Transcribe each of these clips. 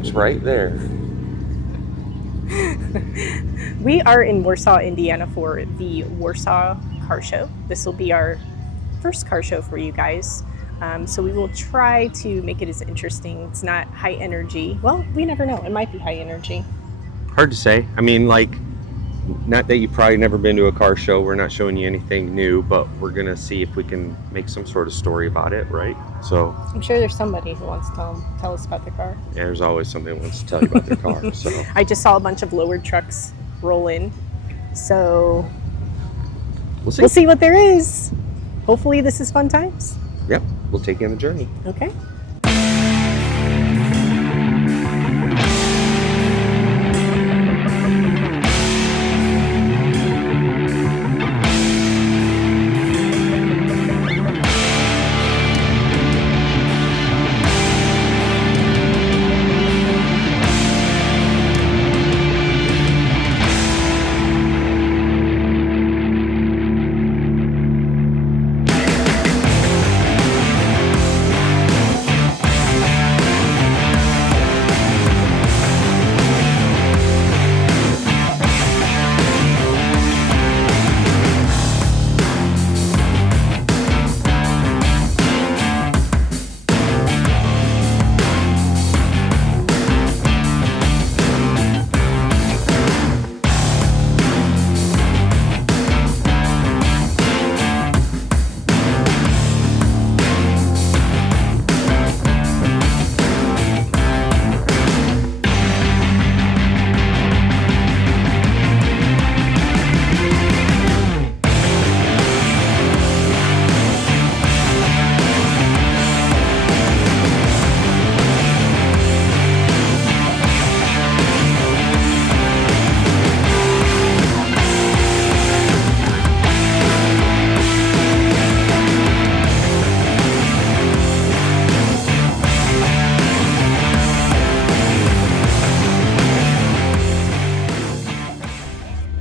folks right there. We are in Warsaw, Indiana for the Warsaw Car Show. This will be our first car show for you guys. So we will try to make it as interesting. It's not high energy. Well, we never know. It might be high energy. Hard to say. I mean, like, not that you've probably never been to a car show. We're not showing you anything new, but we're going to see if we can make some sort of story about it, right? So I'm sure there's somebody who wants to tell us about their car. yeah, there's always somebody who wants to tell you about their car. So I just saw a bunch of lowered trucks roll in. So we'll see what there is. Hopefully this is fun times. Yep, we'll take you on the journey. Okay.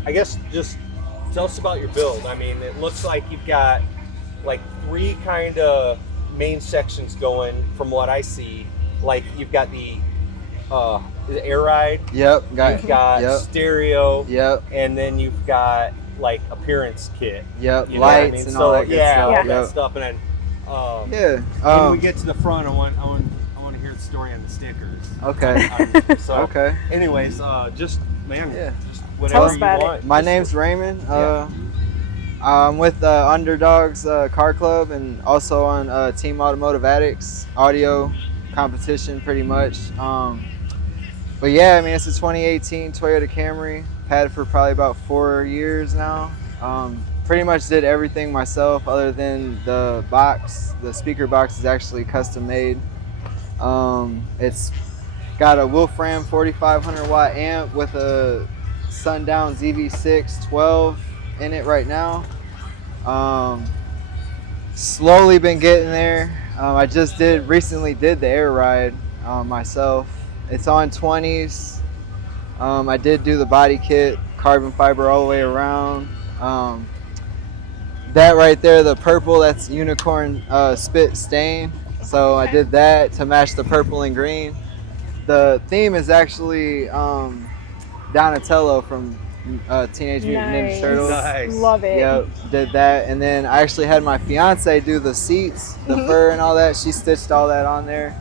I guess just tell us about your build. I mean, it looks like you've got like three kind of main sections going from what I see. Like you've got the air ride. Yep. You've got stereo. Yep. And then you've got like appearance kit. Yep. You know Lights what I mean? and So, all that good stuff. all Yep. that stuff. And then when we get to the front, I want to hear the story on the stickers. Okay. Okay. Anyways, just man, Yeah. just Tell whatever us you about it. want. My Just- name's Raymond. Yeah. I'm with Underdogs Car Club and also on Team Automotive Addicts audio competition, pretty much. But yeah, I mean, it's a 2018 Toyota Camry. Had it for probably about 4 years now. Pretty much did everything myself other than the box. The speaker box is actually custom made. It's got a Wolfram 4500 watt amp with a Sundown ZV6 12 in it right now. Slowly been getting there. I just recently did the air ride myself. It's on 20s. I did do the body kit, carbon fiber all the way around. That right there, the purple, that's unicorn spit stain. So I did that to match the purple and green. The theme is actually Donatello from Teenage Mutant Ninja Turtles. Nice. Love it. Yep, did that. And then I actually had my fiance do the seats, the fur and all that. She stitched all that on there.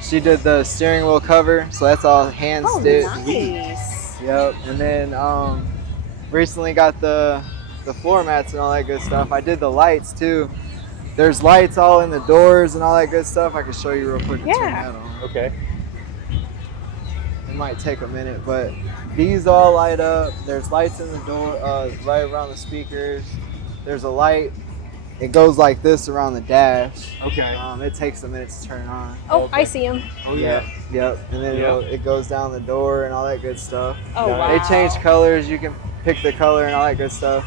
She did the steering wheel cover, so that's all hand stitched. Nice. Yep. And then recently got the floor mats and all that good stuff. I did the lights too. There's lights all in the doors and all that good stuff. I can show you real quick and turn Yeah. that on. Okay. It might take a minute, but these all light up. There's lights in the door, right around the speakers. There's a light. It goes like this around the dash. Okay. It takes a minute to turn on. Oh, Okay. I see him. Oh yeah. Yep. And then Yeah. it goes down the door and all that good stuff. Oh, Nice. wow. They change colors. You can pick the color and all that good stuff.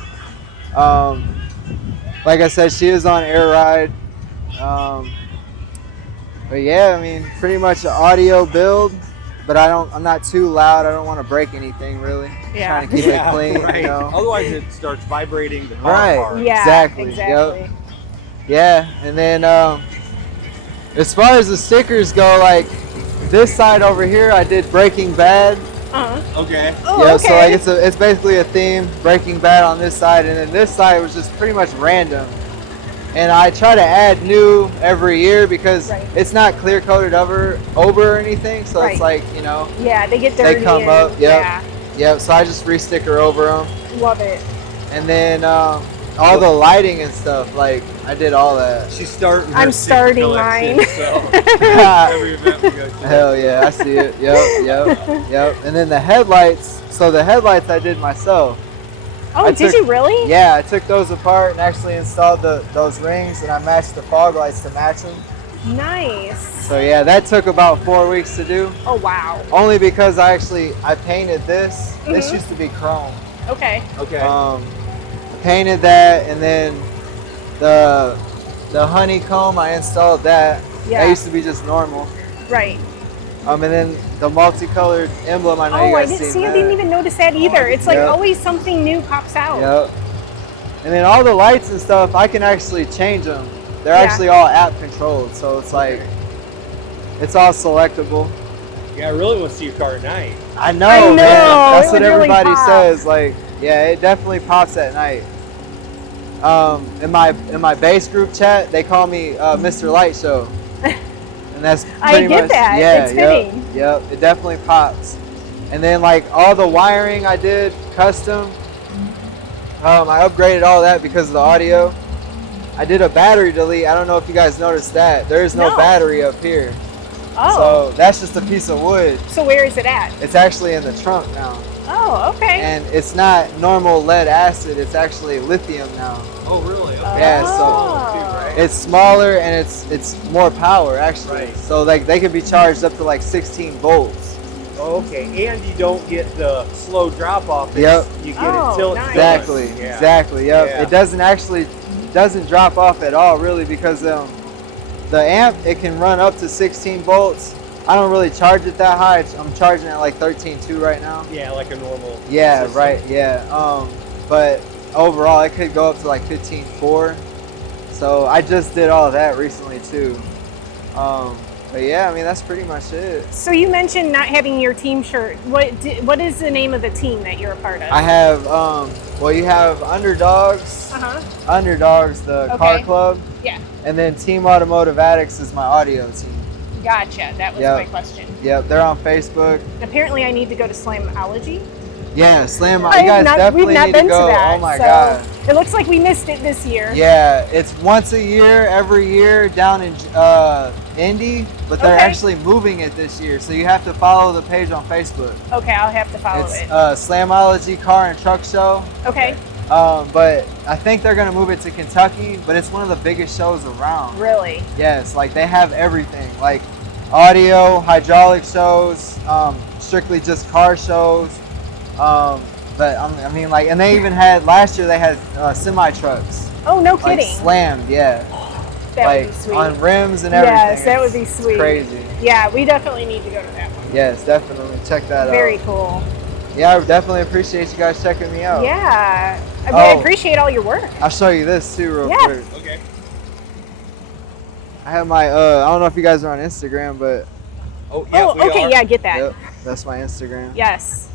Like I said, she is on air ride. But yeah, I mean, pretty much an audio build. But I'm not too loud. I don't want to break anything really. Yeah. Trying to keep it clean, right. you know. Otherwise, it starts vibrating the car Right. apart. Yeah, Exactly. exactly. Yeah, and then as far as the stickers go, like this side over here, I did Breaking Bad. Okay. Oh, Yeah, okay. so like it's basically a theme, Breaking Bad on this side, and then this side was just pretty much random. And I try to add new every year because Right. it's not clear coated over or anything, so Right. it's like, you know, Yeah, they get dirty. they come and, up. Yep. Yeah, Yep. So I just re-sticker over them, love it. and then all the lighting and stuff, like I did all that. She's starting. Her I'm starting collection, mine. So every event we go to. Hell yeah, I see it. Yep. And then the headlights. So the headlights I did myself. Oh, did you really? Yeah, I took those apart and actually installed those rings, and I matched the fog lights to match them. Nice. So yeah, that took about 4 weeks to do. Oh, wow. Only because I painted this. This Mhm. used to be chrome. Okay. Okay. I painted that, and then the honeycomb, I installed that. Yeah. That used to be just normal. Right. And then the multicolored emblem, I know you Oh, I guys didn't seen see. I that. didn't even notice that either. It's like Yep. always something new pops out. Yep. And then all the lights and stuff, I can actually change them. They're Yeah. actually all app controlled, so it's like, it's all selectable. Yeah, I really want to see your car at night. I know, I know, man. That's it what would really everybody pop. says. Like, yeah, it definitely pops at night. In my base group chat, they call me Mr. Light Show, and that's I pretty get much, that. Yeah, It's yep, fitting. Yep, it definitely pops. And then like all the wiring I did custom. I upgraded all that because of the audio. I did a battery delete. I don't know if you guys noticed that. There is no No. battery up here. Oh. So that's just a piece of wood. So where is it at? It's actually in the trunk now. Oh, okay. And it's not normal lead acid, it's actually lithium now. Oh, really? Okay. Yeah, so- Too, right? It's smaller and it's more power actually. Right. So like they could be charged up to like 16 volts. Oh, okay, and you don't get the slow drop off. Yep. You get Oh, it till it's nice. done. Exactly. Yeah. Exactly. Yep. Yeah. It doesn't drop off at all really because the amp, it can run up to 16 volts. I don't really charge it that high. I'm charging at like 13.2 right now. Yeah, like a normal. Yeah, system. right. Yeah. But overall, it could go up to like 15.4. So I just did all of that recently too. But yeah, I mean that's pretty much it. So you mentioned not having your team shirt. What is the name of the team that you're a part of? I have well, you have Underdogs. Underdogs, the car Okay. club. Yeah. And then Team Automotive Addicts is my audio team. Gotcha. That was Yep. my question. Yep, they're on Facebook. Apparently, I need to go to Slamology. Yeah, Slam. You I have guys definitely we've not need been to go. that. Oh my so god. It looks like we missed it this year. Yeah, it's once a year, every year down in Indy, but they're Okay. actually moving it this year. So you have to follow the page on Facebook. Okay, I'll have to follow It's it. Slamology Car and Truck Show. Okay. But I think they're gonna move it to Kentucky. But it's one of the biggest shows around. Really? Yes, like they have everything, like audio, hydraulic shows, strictly just car shows. But I mean, like, and they even had last year. They had semi trucks, Oh, no like kidding. slammed, yeah, That like would be sweet. on rims and everything. Yes, that would be It's sweet. crazy. Yeah, we definitely need to go to that one. Yes, definitely check that Very out. cool. Yeah, I definitely appreciate you guys checking me out. Yeah. I mean, I Oh. appreciate all your work. I'll show you this too, real Yeah. quick. Okay. I have my I don't know if you guys are on Instagram, but Oh, yeah, Oh, we okay. are. Yeah, get that. yep, that's my Instagram. Yes.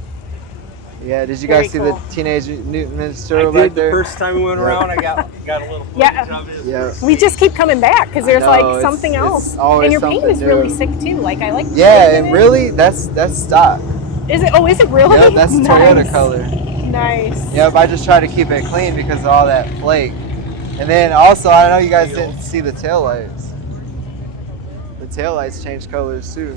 Yeah, did you Very guys see cool. the Teenage Mutant Ninja I Turtle did back the there? first time we went Yeah. around. I got a little footage Yeah. of it. Yeah. We just keep coming back because there's I know, like it's- something it's else. always And your paint something is really new. sick too. Like I like. the Yeah, shape of and it. really, that's stock. Is it? Oh, is it really? Yep, that's nice. Toyota color. Nice. Yep, I just try to keep it clean because of all that flake. And then also, I know you guys didn't see the tail lights. The tail lights change colors too.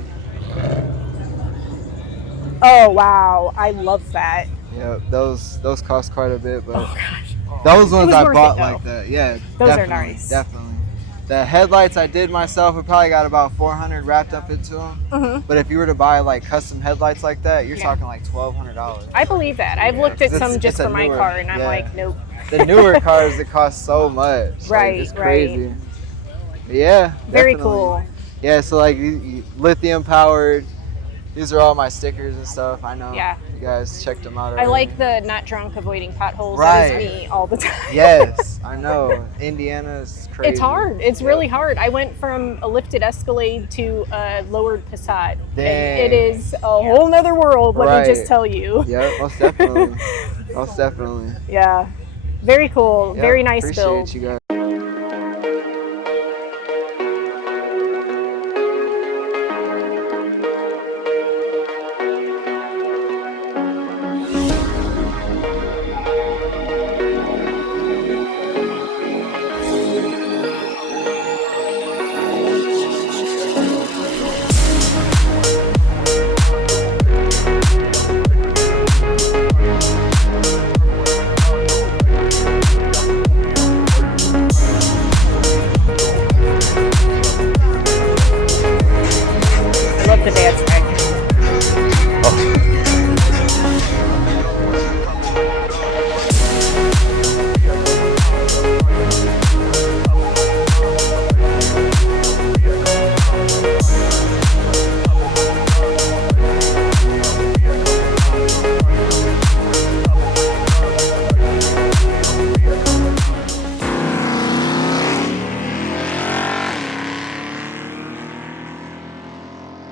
Oh wow, I love that. Yep, those cost quite a bit, but Oh gosh. those ones was I worth bought it, though. like that. Yeah, Those are definitely, nice. Definitely. The headlights I did myself. We probably got about 400 wrapped up into them. Mhm. But if you were to buy like custom headlights like that, you're Yeah. talking like $1,200. I believe that. I've Yeah, looked at 'cause some it's just a for my newer- car, and I'm yeah. like, nope. The newer cars, it costs so much. Like, Right, it's right. crazy. But yeah. Very definitely. cool. Yeah, so like lithium powered. These are all my stickers and stuff. I know. Yeah. you guys checked them out I already. like the not drunk, avoiding potholes. Right. That is me all the time. Yes, I know. Indiana is crazy. It's hard. It's Yep. really hard. I went from a lifted Escalade to a lowered Passat. Dang. And it is a whole nother world, let me just Right. tell you. Yep, most definitely. Most definitely. Yeah. Very cool. Yep, Very nice appreciate build. you guys.